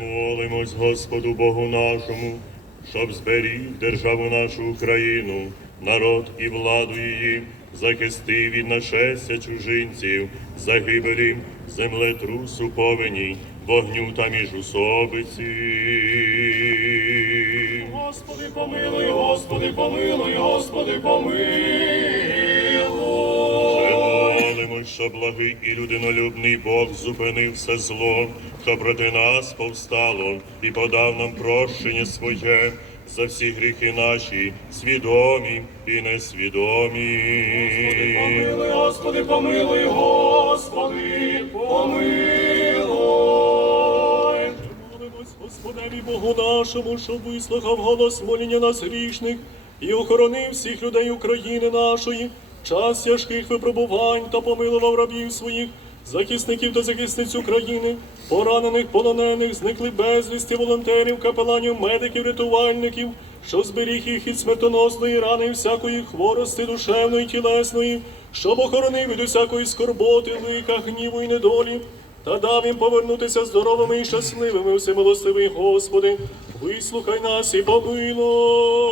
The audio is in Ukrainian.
Молимось Господу Богу нашому, щоб зберіг державу нашу Україну, народ і владу її, захистив від нашестя чужинців, загибелі, землетрусу повені, вогню та міжусобиці. Господи, помилуй, Господи, помилуй, Господи, помилуй. Що благий і людинолюбний Бог зупинив все зло, що проти нас повстало, і подав нам прощення своє за всі гріхи наші, свідомі і несвідомі. Помилуй, Господи, помилуй, Господи, помилуй. Молимось Господеві Богу нашому, щоб вислухав голос моління нас грішних і охоронив всіх людей України нашої, час тяжких випробувань та помилував рабів своїх, захисників та захисниць України, поранених, полонених, зникли безвісті, волонтерів, капеланів, медиків, рятувальників, що зберіг їх від смертоносної рани і всякої хворости душевної, тілесної, щоб охоронив від усякої скорботи, лиха, гніву і недолі та дав їм повернутися здоровими і щасливими, всемилостивий Господи, вислухай нас і помилуй.